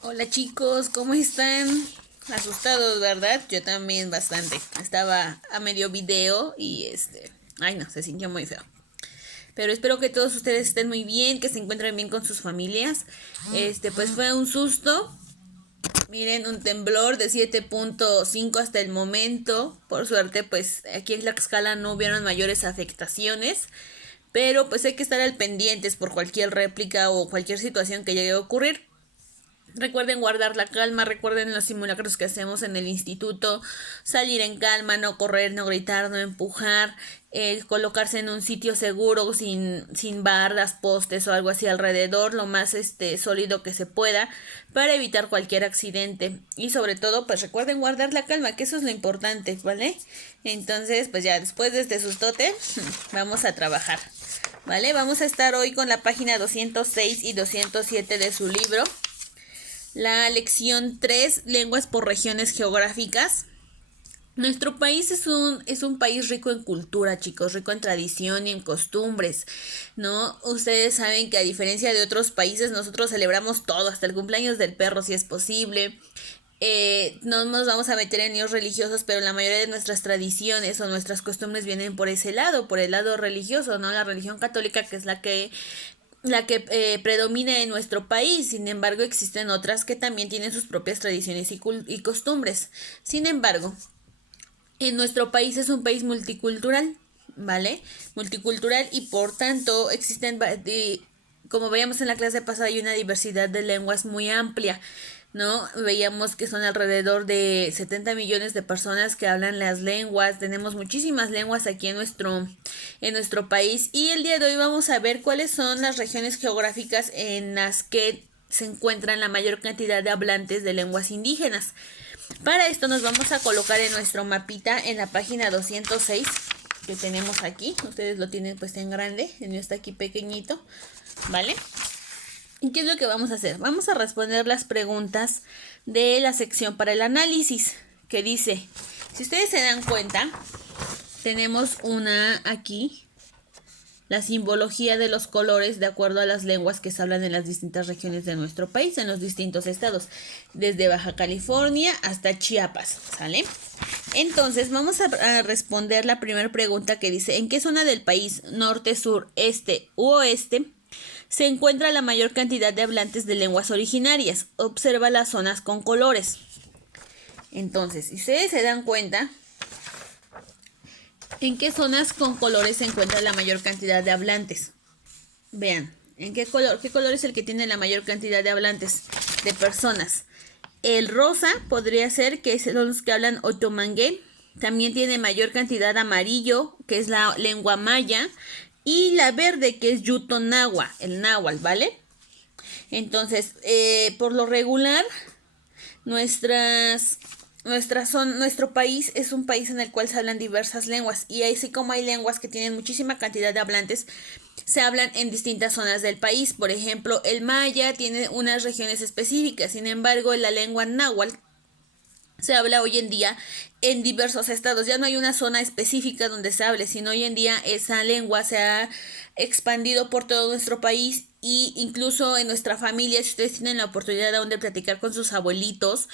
Hola chicos, ¿cómo están? Asustados, ¿verdad? Yo también bastante. Estaba a medio video y ay no, se sintió muy feo. Pero espero que todos ustedes estén muy bien, que se encuentren bien con sus familias. Pues fue un susto. Miren, un temblor de 7.5 hasta el momento. Por suerte, pues aquí en Tlaxcala no hubieron mayores afectaciones. Pero pues hay que estar al pendientes por cualquier réplica o cualquier situación que llegue a ocurrir. Recuerden guardar la calma, recuerden los simulacros que hacemos en el instituto, salir en calma, no correr, no gritar, no empujar, colocarse en un sitio seguro sin bardas, postes o algo así alrededor, lo más sólido que se pueda para evitar cualquier accidente. Y sobre todo, pues recuerden guardar la calma, que eso es lo importante, ¿vale? Entonces, pues ya después de este sustote, vamos a trabajar. ¿Vale? Vamos a estar hoy con la página 206 y 207 de su libro. La lección 3, lenguas por regiones geográficas. Nuestro país es un país rico en cultura, chicos, rico en tradición y en costumbres, ¿no? Ustedes saben que a diferencia de otros países, nosotros celebramos todo, hasta el cumpleaños del perro si es posible. No nos vamos a meter en líos religiosos, pero la mayoría de nuestras tradiciones o nuestras costumbres vienen por ese lado, por el lado religioso, ¿no? La religión católica, que es la que predomina en nuestro país. Sin embargo, existen otras que también tienen sus propias tradiciones y costumbres. Sin embargo, en nuestro país es un país multicultural, ¿vale? Multicultural y por tanto existen, como veíamos en la clase pasada, hay una diversidad de lenguas muy amplia, ¿no? Veíamos que son alrededor de 70 millones de personas que hablan las lenguas. Tenemos muchísimas lenguas aquí en nuestro país. Y el día de hoy vamos a ver cuáles son las regiones geográficas en las que se encuentran la mayor cantidad de hablantes de lenguas indígenas. Para esto nos vamos a colocar en nuestro mapita en la página 206 que tenemos aquí. Ustedes lo tienen pues en grande, el mío está aquí pequeñito, ¿vale? ¿Y qué es lo que vamos a hacer? Vamos a responder las preguntas de la sección para el análisis, que dice, si ustedes se dan cuenta, tenemos una aquí, la simbología de los colores de acuerdo a las lenguas que se hablan en las distintas regiones de nuestro país, en los distintos estados, desde Baja California hasta Chiapas, ¿sale? Entonces vamos a responder la primera pregunta que dice, ¿en qué zona del país, norte, sur, este u oeste, se encuentra la mayor cantidad de hablantes de lenguas originarias? Observa las zonas con colores. Entonces, si ustedes se dan cuenta, ¿en qué zonas con colores se encuentra la mayor cantidad de hablantes? Vean, ¿en qué color es el que tiene la mayor cantidad de hablantes, de personas? El rosa podría ser, que son los que hablan otomangué. También tiene mayor cantidad amarillo, que es la lengua maya. Y la verde, que es yutonagua, el náhuatl, ¿vale? Entonces, por lo regular, nuestro país es un país en el cual se hablan diversas lenguas. Y así como hay lenguas que tienen muchísima cantidad de hablantes, se hablan en distintas zonas del país. Por ejemplo, el maya tiene unas regiones específicas. Sin embargo, la lengua náhuatl se habla hoy en día en diversos estados. Ya no hay una zona específica donde se hable, sino hoy en día esa lengua se ha expandido por todo nuestro país y incluso en nuestra familia, si ustedes tienen la oportunidad aún de platicar con sus abuelitos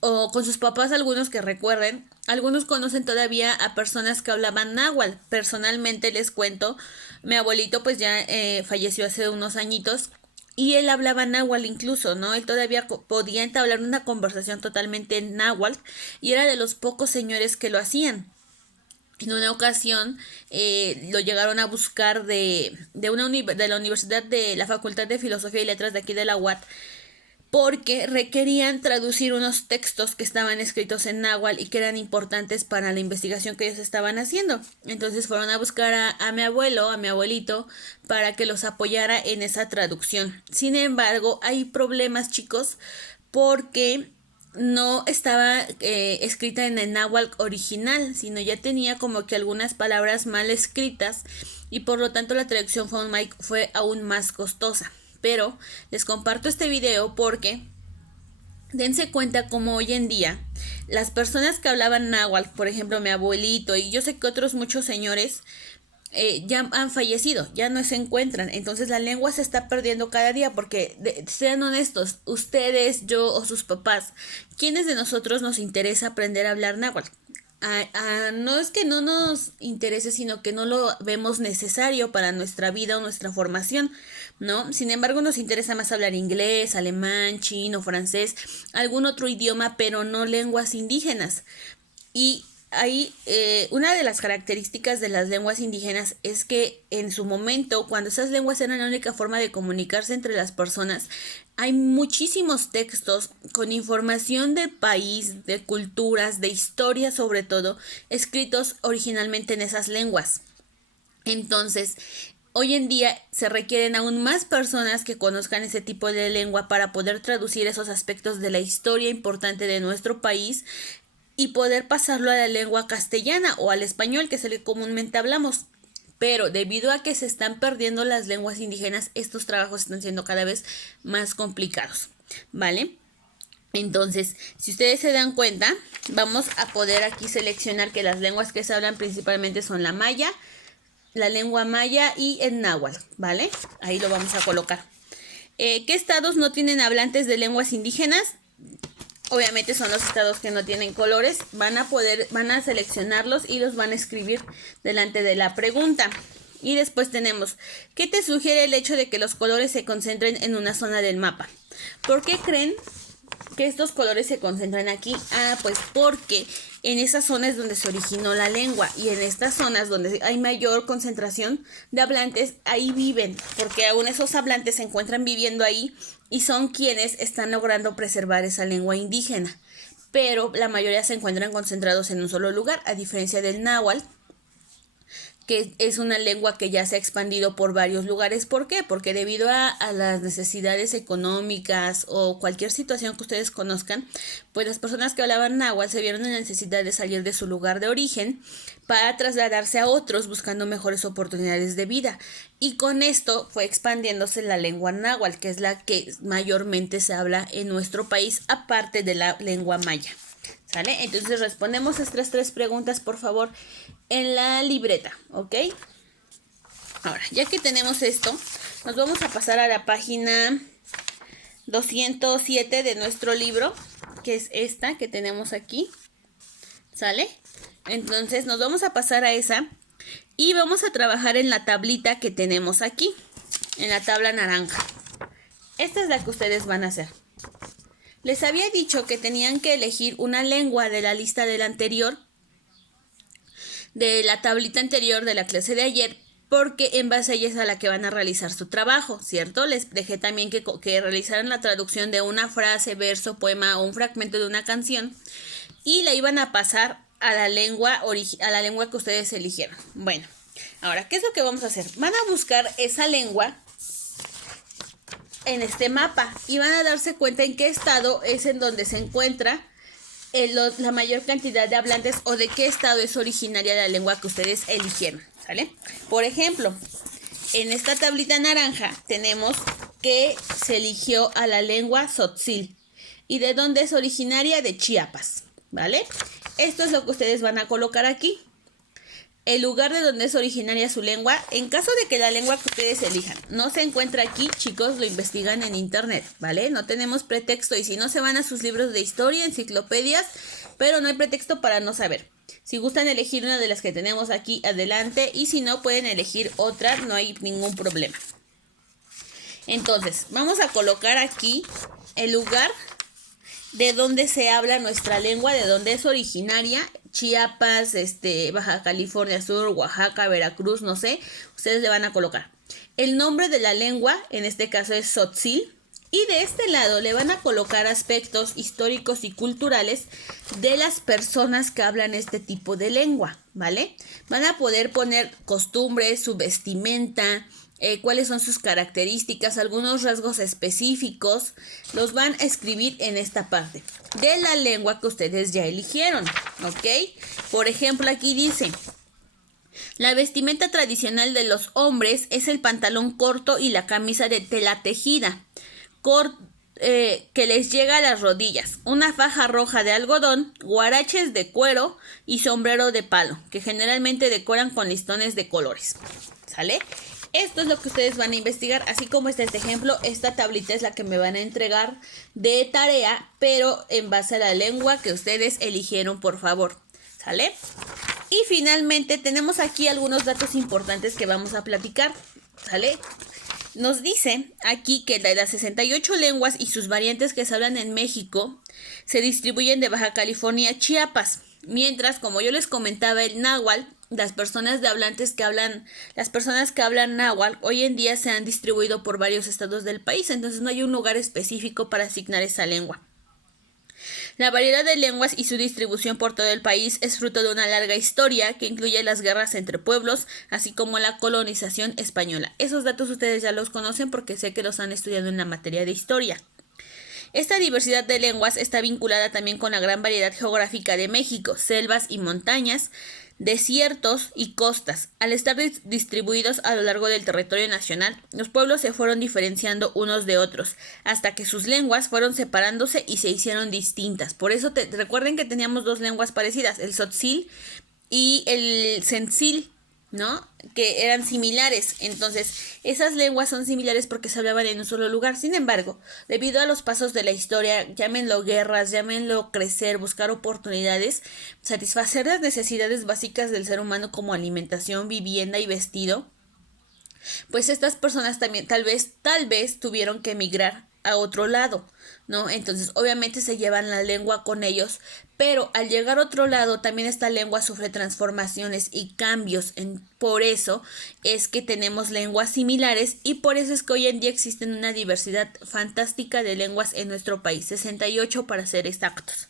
o con sus papás, algunos que recuerden, algunos conocen todavía a personas que hablaban náhuatl. Personalmente les cuento, mi abuelito pues ya falleció hace unos añitos y él hablaba náhuatl incluso, ¿no? Él todavía podía entablar una conversación totalmente en náhuatl y era de los pocos señores que lo hacían. En una ocasión lo llegaron a buscar de la Universidad de la Facultad de Filosofía y Letras de aquí de la UAT, porque requerían traducir unos textos que estaban escritos en náhuatl y que eran importantes para la investigación que ellos estaban haciendo. Entonces fueron a buscar a mi abuelo, a mi abuelito, para que los apoyara en esa traducción. Sin embargo, hay problemas, chicos, porque no estaba escrita en el náhuatl original, sino ya tenía como que algunas palabras mal escritas y por lo tanto la traducción fue aún más costosa. Pero les comparto este video porque dense cuenta como hoy en día las personas que hablaban náhuatl, por ejemplo mi abuelito y yo sé que otros muchos señores, ya han fallecido, ya no se encuentran. Entonces la lengua se está perdiendo cada día porque, sean honestos, ustedes, yo o sus papás, ¿quiénes de nosotros nos interesa aprender a hablar náhuatl? No es que no nos interese, sino que no lo vemos necesario para nuestra vida o nuestra formación, ¿no? Sin embargo, nos interesa más hablar inglés, alemán, chino, francés, algún otro idioma, pero no lenguas indígenas. Y ahí, una de las características de las lenguas indígenas es que en su momento, cuando esas lenguas eran la única forma de comunicarse entre las personas, hay muchísimos textos con información del país, de culturas, de historia sobre todo, escritos originalmente en esas lenguas. Entonces, hoy en día se requieren aún más personas que conozcan ese tipo de lengua para poder traducir esos aspectos de la historia importante de nuestro país y poder pasarlo a la lengua castellana o al español, que es el que comúnmente hablamos. Pero debido a que se están perdiendo las lenguas indígenas, estos trabajos están siendo cada vez más complicados, ¿vale? Entonces, si ustedes se dan cuenta, vamos a poder aquí seleccionar que las lenguas que se hablan principalmente son la maya, la lengua maya y el náhuatl, ¿vale? Ahí lo vamos a colocar. ¿Qué estados no tienen hablantes de lenguas indígenas? Obviamente son los estados que no tienen colores. Van a seleccionarlos y los van a escribir delante de la pregunta. Y después tenemos, ¿qué te sugiere el hecho de que los colores se concentren en una zona del mapa? ¿Por qué creen que estos colores se concentran aquí? Pues porque en esas zonas donde se originó la lengua y en estas zonas donde hay mayor concentración de hablantes, ahí viven, porque aún esos hablantes se encuentran viviendo ahí y son quienes están logrando preservar esa lengua indígena. Pero la mayoría se encuentran concentrados en un solo lugar, a diferencia del náhuatl, que es una lengua que ya se ha expandido por varios lugares. ¿Por qué? Porque debido a las necesidades económicas o cualquier situación que ustedes conozcan, pues las personas que hablaban náhuatl se vieron en la necesidad de salir de su lugar de origen para trasladarse a otros buscando mejores oportunidades de vida. Y con esto fue expandiéndose la lengua náhuatl, que es la que mayormente se habla en nuestro país, aparte de la lengua maya. ¿Sale? Entonces respondemos estas 3 preguntas, por favor, en la libreta, ¿ok? Ahora, ya que tenemos esto, nos vamos a pasar a la página 207 de nuestro libro, que es esta que tenemos aquí, ¿sale? Entonces nos vamos a pasar a esa y vamos a trabajar en la tablita que tenemos aquí, en la tabla naranja. Esta es la que ustedes van a hacer. Les había dicho que tenían que elegir una lengua de la lista del anterior, de la tablita anterior de la clase de ayer, porque en base a ella es a la que van a realizar su trabajo, ¿cierto? Les dejé también que realizaran la traducción de una frase, verso, poema o un fragmento de una canción y la iban a pasar a la lengua que ustedes eligieron. Bueno, ahora, ¿qué es lo que vamos a hacer? Van a buscar esa lengua en este mapa y van a darse cuenta en qué estado es en donde se encuentra la mayor cantidad de hablantes o de qué estado es originaria la lengua que ustedes eligieron, ¿sale? Por ejemplo, en esta tablita naranja tenemos que se eligió a la lengua tzotzil. ¿Y de dónde es originaria? De Chiapas, ¿vale? Esto es lo que ustedes van a colocar aquí. El lugar de donde es originaria su lengua. En caso de que la lengua que ustedes elijan no se encuentra aquí, chicos, lo investigan en internet, ¿vale? No tenemos pretexto y si no se van a sus libros de historia, enciclopedias, pero no hay pretexto para no saber. Si gustan elegir una de las que tenemos aquí, adelante, y si no, pueden elegir otra, no hay ningún problema. Entonces, vamos a colocar aquí el lugar de donde se habla nuestra lengua, de donde es originaria. Chiapas, Baja California Sur, Oaxaca, Veracruz, no sé, ustedes le van a colocar el nombre de la lengua, en este caso es tzotzil, y de este lado le van a colocar aspectos históricos y culturales de las personas que hablan este tipo de lengua, ¿vale? Van a poder poner costumbres, su vestimenta, cuáles son sus características, algunos rasgos específicos, los van a escribir en esta parte de la lengua que ustedes ya eligieron, ¿ok? Por ejemplo, aquí dice, la vestimenta tradicional de los hombres es el pantalón corto y la camisa de tela tejida. que les llega a las rodillas, una faja roja de algodón, guaraches de cuero y sombrero de palo, que generalmente decoran con listones de colores. ¿Sale? Esto es lo que ustedes van a investigar, así como este ejemplo. Esta tablita es la que me van a entregar de tarea, pero en base a la lengua que ustedes eligieron, por favor. ¿Sale? Y finalmente tenemos aquí algunos datos importantes que vamos a platicar. ¿Sale? Nos dice aquí que de las 68 lenguas y sus variantes que se hablan en México se distribuyen de Baja California a Chiapas, mientras, como yo les comentaba, el náhuatl, las personas que hablan náhuatl hoy en día se han distribuido por varios estados del país, entonces no hay un lugar específico para asignar esa lengua. La variedad de lenguas y su distribución por todo el país es fruto de una larga historia que incluye las guerras entre pueblos, así como la colonización española. Esos datos ustedes ya los conocen porque sé que los han estudiado en la materia de historia. Esta diversidad de lenguas está vinculada también con la gran variedad geográfica de México, selvas y montañas, desiertos y costas. Al estar distribuidos a lo largo del territorio nacional, los pueblos se fueron diferenciando unos de otros, hasta que sus lenguas fueron separándose y se hicieron distintas. Por eso recuerden que teníamos dos lenguas parecidas, el tzotzil y el tzeltal, ¿no? Que eran similares. Entonces, esas lenguas son similares porque se hablaban en un solo lugar. Sin embargo, debido a los pasos de la historia, llámenlo guerras, llámenlo crecer, buscar oportunidades, satisfacer las necesidades básicas del ser humano como alimentación, vivienda y vestido, pues estas personas también tal vez tuvieron que emigrar a otro lado, ¿no? Entonces, obviamente se llevan la lengua con ellos, pero al llegar a otro lado también esta lengua sufre transformaciones y cambios. Por eso es que tenemos lenguas similares y por eso es que hoy en día existen una diversidad fantástica de lenguas en nuestro país, 68 para ser exactos.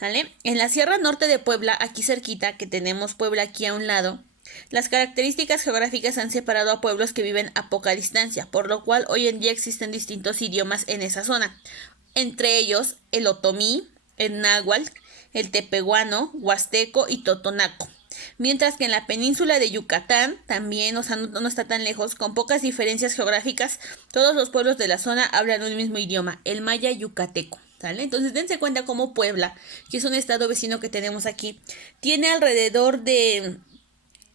¿Vale? En la Sierra Norte de Puebla, aquí cerquita, que tenemos Puebla aquí a un lado, las características geográficas han separado a pueblos que viven a poca distancia, por lo cual hoy en día existen distintos idiomas en esa zona, entre ellos el otomí, el náhuatl, el tepehuano, huasteco y totonaco. Mientras que en la península de Yucatán, también, o sea, no está tan lejos, con pocas diferencias geográficas, todos los pueblos de la zona hablan un mismo idioma, el maya yucateco. ¿Sale? Entonces dense cuenta cómo Puebla, que es un estado vecino que tenemos aquí, tiene alrededor de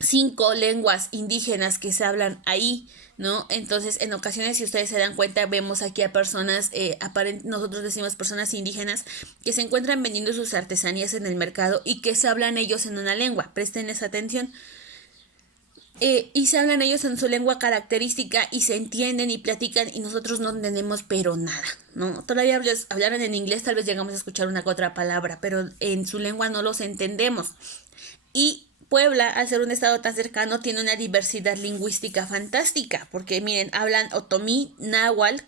5 lenguas indígenas que se hablan ahí, ¿no? Entonces, en ocasiones, si ustedes se dan cuenta, vemos aquí a personas, nosotros decimos personas indígenas, que se encuentran vendiendo sus artesanías en el mercado y que se hablan ellos en una lengua. Prestenles atención. Y se hablan ellos en su lengua característica y se entienden y platican y nosotros no entendemos pero nada, ¿no? Todavía hablaran en inglés, tal vez llegamos a escuchar una que otra palabra, pero en su lengua no los entendemos. Y Puebla, al ser un estado tan cercano, tiene una diversidad lingüística fantástica, porque miren, hablan otomí, náhuatl,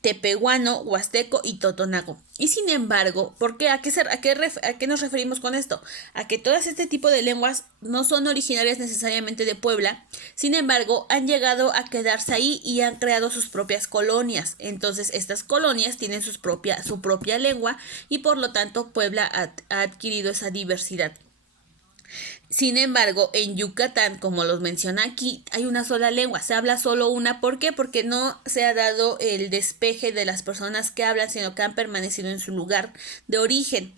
tepehuano, huasteco y totonaco. Y sin embargo, ¿por qué? ¿A qué nos referimos con esto? A que todas este tipo de lenguas no son originarias necesariamente de Puebla, sin embargo, han llegado a quedarse ahí y han creado sus propias colonias. Entonces, estas colonias tienen su propia lengua y por lo tanto Puebla ha adquirido esa diversidad. Sin embargo, en Yucatán, como los menciona aquí, hay una sola lengua, se habla solo una. ¿Por qué? Porque no se ha dado el despeje de las personas que hablan, sino que han permanecido en su lugar de origen.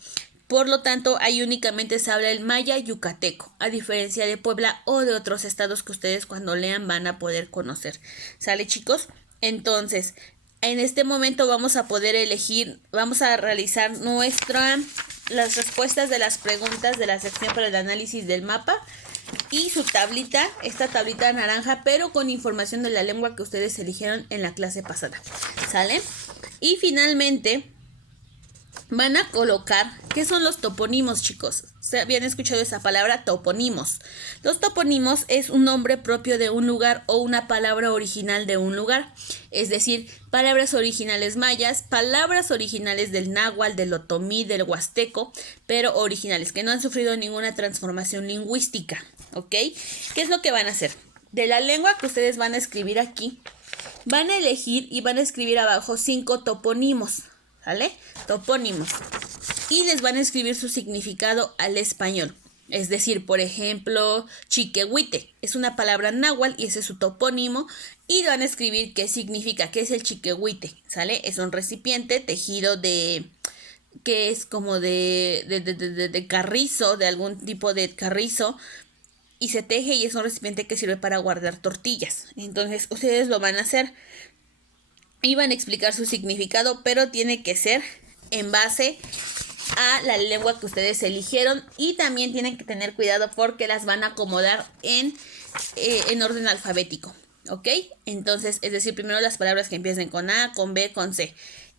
Por lo tanto, ahí únicamente se habla el maya yucateco, a diferencia de Puebla o de otros estados que ustedes cuando lean van a poder conocer. ¿Sale, chicos? Entonces, en este momento vamos a poder elegir, vamos a realizar las respuestas de las preguntas de la sección para el análisis del mapa y su tablita, esta tablita naranja, pero con información de la lengua que ustedes eligieron en la clase pasada. ¿Sale? Y finalmente van a colocar, ¿qué son los topónimos, chicos? ¿Se habían escuchado esa palabra? Topónimos. Los topónimos es un nombre propio de un lugar o una palabra original de un lugar. Es decir, palabras originales mayas, palabras originales del náhuatl, del otomí, del huasteco, pero originales, que no han sufrido ninguna transformación lingüística. ¿Ok? ¿Qué es lo que van a hacer? De la lengua que ustedes van a escribir aquí, van a elegir y van a escribir abajo 5 topónimos. ¿Vale? Topónimos. Y les van a escribir su significado al español. Es decir, por ejemplo, chiquehuite es una palabra náhuatl y ese es su topónimo. Y van a escribir qué significa, qué es el chiquehuite, ¿sale? Es un recipiente tejido que es como de carrizo, de algún tipo de carrizo, y se teje y es un recipiente que sirve para guardar tortillas. Entonces, ustedes lo van a hacer y van a explicar su significado, pero tiene que ser en base a la lengua que ustedes eligieron y también tienen que tener cuidado porque las van a acomodar en orden alfabético, ¿ok? Entonces, es decir, primero las palabras que empiecen con A, con B, con C.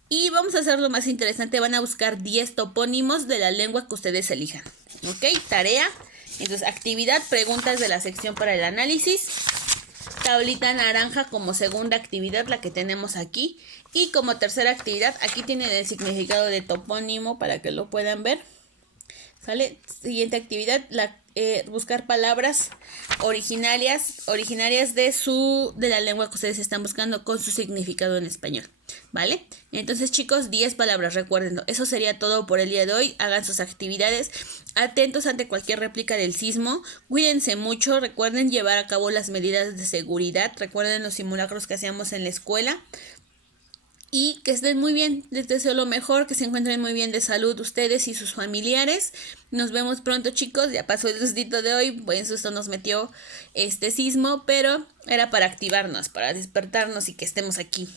Y vamos a hacer lo más interesante, van a buscar 10 topónimos de la lengua que ustedes elijan, ¿ok? Tarea. Entonces, actividad, preguntas de la sección para el análisis. Tablita naranja como segunda actividad, la que tenemos aquí. Y como tercera actividad, aquí tienen el significado de topónimo para que lo puedan ver. ¿Sale? Siguiente actividad, buscar palabras originarias de la lengua que ustedes están buscando con su significado en español. ¿Vale? Entonces, chicos, 10 palabras, recuerden. Eso sería todo por el día de hoy. Hagan sus actividades. Atentos ante cualquier réplica del sismo. Cuídense mucho. Recuerden llevar a cabo las medidas de seguridad. Recuerden los simulacros que hacíamos en la escuela. Y que estén muy bien, les deseo lo mejor, que se encuentren muy bien de salud ustedes y sus familiares. Nos vemos pronto, chicos. Ya pasó el sustito de hoy, buen susto nos metió este sismo, pero era para activarnos, para despertarnos y que estemos aquí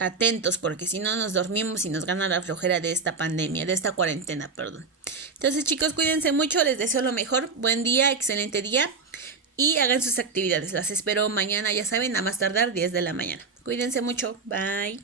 atentos, porque si no nos dormimos y nos gana la flojera de esta pandemia, de esta cuarentena, perdón. Entonces, chicos, cuídense mucho, les deseo lo mejor, buen día, excelente día y hagan sus actividades. Las espero mañana, ya saben, a más tardar 10 de la mañana. Cuídense mucho, bye.